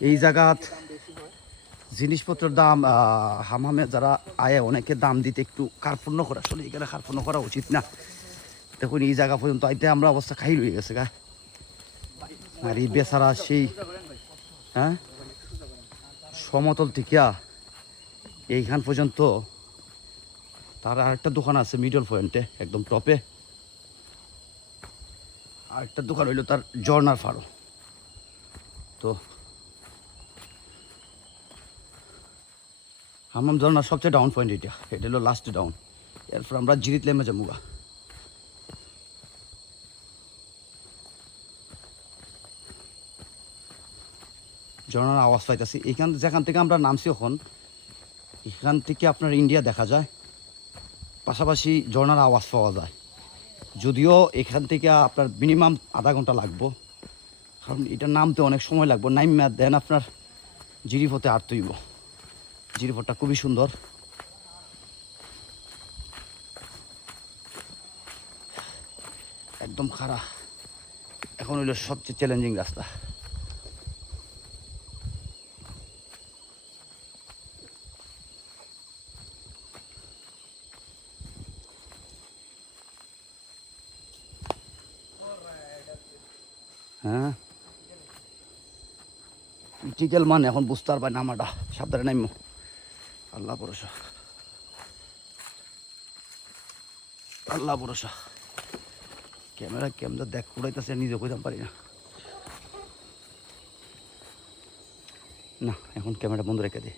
এই জায়গাত জিনিসপত্রের দাম হামামে যারা আয়, অনেকে দাম দিতে একটু কার্পণ্য করে। আসলে এখানে কার্পণ্য করা উচিত না। দেখুন, এই জায়গা পর্যন্ত আইতে আমরা অবস্থা খাই রয়ে গেছে, গা। আর এই বেচারা সেই হ্যাঁ? সমতল থেকে এইখান পর্যন্ত তার আরেকটা দোকান আছে মিডল পয়েন্টে, একদম টপে। আরেকটা দোকান হইল তার জর্নার ফার্ম তো হামাম জর্নার সবচেয়ে ডাউন পয়েন্ট এটা। এটা হলো লাস্ট ডাউন এরপর আমরা জিরিত লেমে যাব ঝর্ণার আওয়াজ পাইতেছি। এখান যেখান থেকে আমরা নামছি এখন, এখান থেকে আপনার ইন্ডিয়া দেখা যায়। পাশাপাশি ঝর্ণার আওয়াজ পাওয়া যায়। যদিও এখান থেকে আপনার মিনিমাম আধা ঘণ্টা লাগবো। কারণ এটা নামতে অনেক সময় লাগবে। নাইমা দেন আপনার জিরিপথে আর তৈব জিরিপথটা খুবই সুন্দর। একদম খারাপ এখন হইল সবচেয়ে চ্যালেঞ্জিং রাস্তা। হ্যাঁ? ক্রিটিক্যাল মানে এখন বুঝতে পারবে না আমাটা সাবধানে নাইমো আল্লাহ ভরসা। আল্লাহ ভরসা। ক্যামেরা ক্যামেরা দেখ উড়াইতেছে নিজে কইতাম পারি না। না, এখন ক্যামেরা বন্ধ রেখে দে।